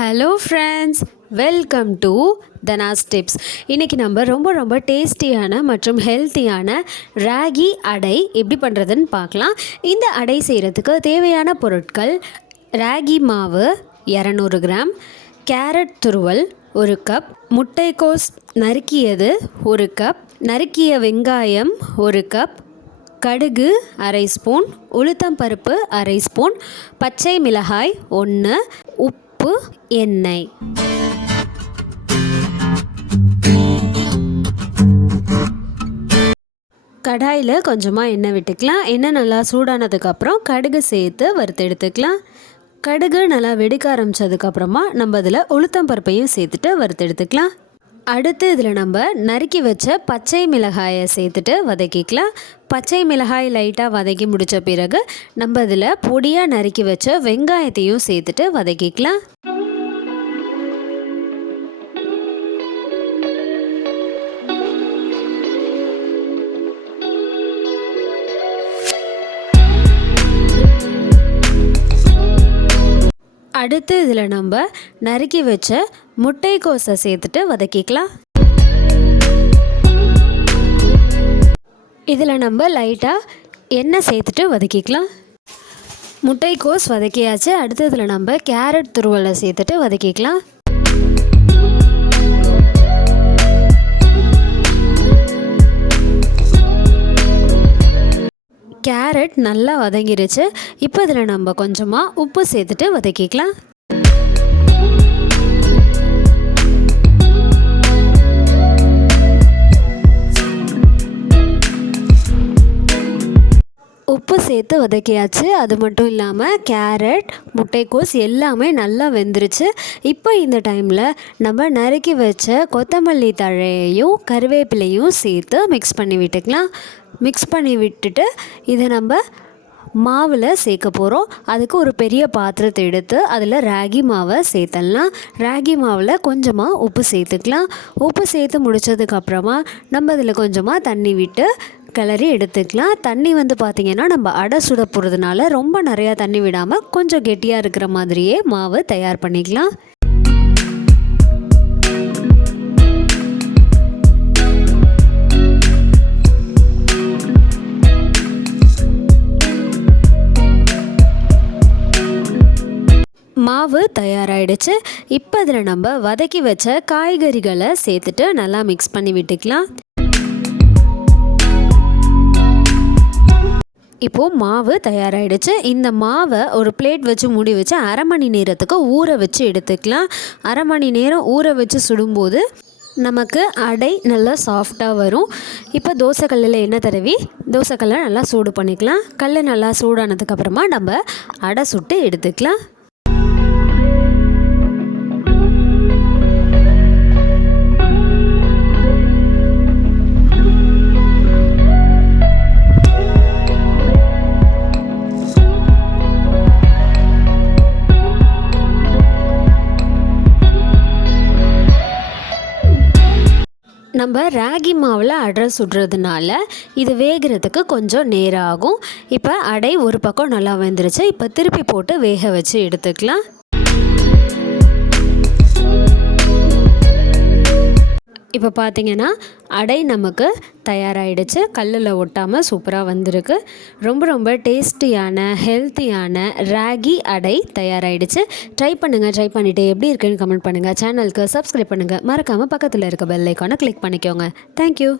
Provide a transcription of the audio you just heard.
Hello friends welcome to Dhana's tips இன்றைக்கி நம்ம ரொம்ப ரொம்ப டேஸ்டியான மற்றும் ஹெல்த்தியான ராகி அடை எப்படி பண்ணுறதுன்னு பார்க்கலாம். இந்த அடை செய்கிறதுக்கு தேவையான பொருட்கள் ராகி மாவு இரநூறு கிராம் கேரட் துருவல் ஒரு கப் முட்டைக்கோஸ் நறுக்கியது ஒரு கப் நறுக்கிய வெங்காயம் ஒரு கப் கடுகு அரை ஸ்பூன் உளுத்தம்பருப்பு அரை ஸ்பூன் பச்சை மிளகாய் ஒன்று உப்பு எண்ணெய் கடாயில் கொஞ்சமாக எண்ணெய் விட்டுக்கலாம். எண்ணெய் நல்லா சூடானதுக்கப்புறம் கடுகு சேர்த்து வறுத்து எடுத்துக்கலாம். கடுகு நல்லா வெடிக்க ஆரம்பித்ததுக்கப்புறமா நம்ம அதில் உளுத்தம்பருப்பையும் சேர்த்துட்டு வறுத்து எடுத்துக்கலாம். அடுத்து இதில் நம்ம நறுக்கி வச்ச பச்சை மிளகாயை சேர்த்துட்டு வதக்கிக்கலாம். பச்சை மிளகாய் லைட்டாக வதக்கி முடித்த பிறகு நம்ம இதில் பொடியாக நறுக்கி வச்ச வெங்காயத்தையும் சேர்த்துட்டு வதக்கிக்கலாம். அடுத்து இதில் நம்ம நறுக்கி வச்ச முட்டைக்கோஸை சேர்த்துட்டு வதக்கிக்கலாம். இதில் நம்ம லைட்டாக எண்ணெய் சேர்த்துட்டு வதக்கிக்கலாம். முட்டைக்கோஸ் வதக்கியாச்சு. அடுத்ததில் நம்ம கேரட் துருவலை சேர்த்துட்டு வதக்கிக்கலாம். கேரட் நல்லா வதங்கிருச்சு. இப்போ இதில் நம்ம கொஞ்சமாக உப்பு சேர்த்துட்டு வதக்கிக்கலாம். உப்பு சேர்த்து வதக்கியாச்சு. அது மட்டும் இல்லாமல் கேரட் முட்டைக்கோஸ் எல்லாமே நல்லா வெந்துருச்சு. இப்போ இந்த டைமில் நம்ம நறுக்கி வச்ச கொத்தமல்லி தழையையும் கருவேப்பிலையும் சேர்த்து மிக்ஸ் பண்ணி விட்டுக்கலாம். மிக்ஸ் பண்ணி விட்டுட்டு இதை நம்ம மாவில் சேர்க்க போகிறோம் அதுக்கு ஒரு பெரிய பாத்திரத்தை எடுத்து அதில் ராகி மாவை சேர்த்தலாம் ராகி மாவில் கொஞ்சமாக உப்பு சேர்த்துக்கலாம். உப்பு சேர்த்து முடித்ததுக்கப்புறமா நம்ம இதில் கொஞ்சமாக தண்ணி விட்டு கிளறி எடுத்துக்கலாம். தண்ணி வந்து பார்த்திங்கன்னா நம்ம அடை சுட போகிறதுனால ரொம்ப நிறையா தண்ணி விடாமல் கொஞ்சம் கெட்டியாக இருக்கிற மாதிரியே மாவு தயார் பண்ணிக்கலாம். மாவு தயாராகிடுச்சு இப்போ அதில் நம்ம வதக்கி வச்ச காய்கறிகளை சேர்த்துட்டு நல்லா மிக்ஸ் பண்ணி விட்டுக்கலாம். இப்போது மாவு தயாராகிடுச்சு இந்த மாவை ஒரு பிளேட் வச்சு மூடி வச்சு அரை மணி நேரத்துக்கு ஊற வச்சு எடுத்துக்கலாம். அரை மணி நேரம் ஊற வச்சு சுடும்போது நமக்கு அடை நல்லா சாஃப்டாக வரும். இப்போ தோசைக்கல்லில் என்ன தடவி? தோசைக்கல்லை நல்லா சூடு பண்ணிக்கலாம். கல் நல்லா சூடானதுக்கப்புறமா நம்ம அடை சுட்டு எடுத்துக்கலாம். நம்ம ராகி மாவில் அடை சுடுறதுனால இது வேகிறதுக்கு கொஞ்சம் நேரம் ஆகும். இப்போ அடை ஒரு பக்கம் நல்லா வெந்துருச்சு. இப்போ திருப்பி போட்டு வேக வச்சு எடுத்துக்கலாம். இப்போ பார்த்தீங்கன்னா அடை நமக்கு தயாராகிடுச்சு கல்லில் ஒட்டாமல் சூப்பராக வந்திருக்கு. ரொம்ப ரொம்ப டேஸ்டியான ஹெல்த்தியான ராகி அடை தயாராகிடுச்சு ட்ரை பண்ணுங்கள் ட்ரை பண்ணிவிட்டு எப்படி இருக்குன்னு கமெண்ட் பண்ணுங்கள் சேனலுக்கு சப்ஸ்கிரைப் பண்ணுங்கள் மறக்காமல் பக்கத்தில் இருக்க பெல் ஐக்கானை கிளிக் பண்ணிக்கோங்க. தேங்க்யூ